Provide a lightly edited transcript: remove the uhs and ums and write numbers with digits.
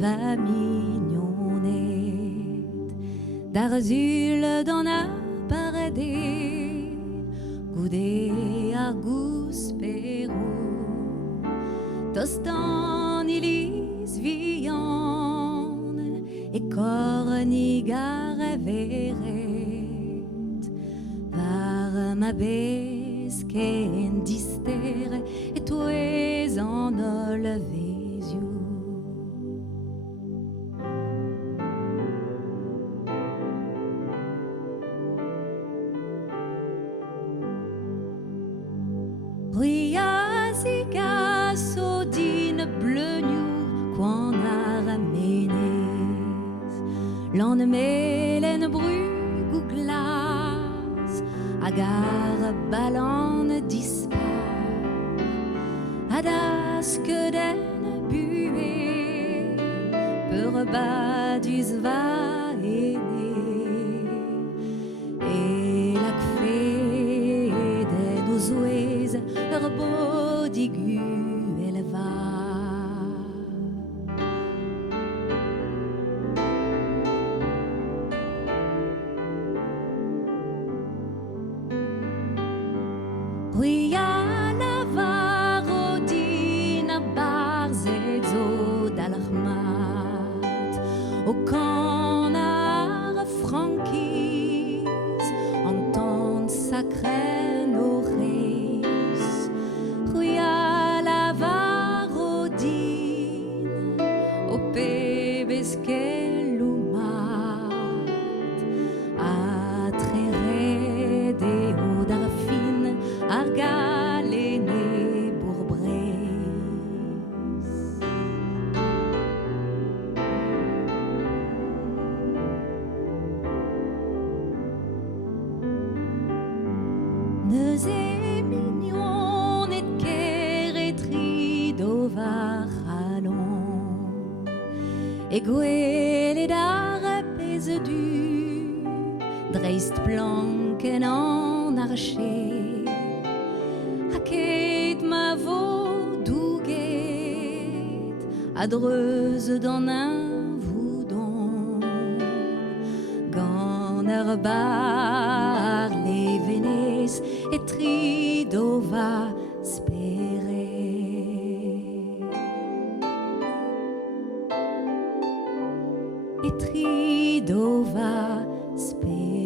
va mignonnet d'arzul dans la paradis goudé argus perou tostan ilis vian et cornigar veret var ma besken dister et toez en olvezio. Riasiga sodine bleugnou quan a ramenez l'an melen brug ou glas agar balan dispar adas que den buer peur badus va ene et la kfe den os ouez ur bodigu el va. Ria la varodina barzet zo d'alchmat o canar frankis entend sacren o reis. Ria la varodine o pebes kelumat a trere de o darfin ar galene bourbreis. Neus e mignon et ker et trido var halon e gwelet ar pez du dreist planken an archer ha ket ma vo douget adreuz d'an un voudon gant ur bar levenez et trido va speret et trido va speret.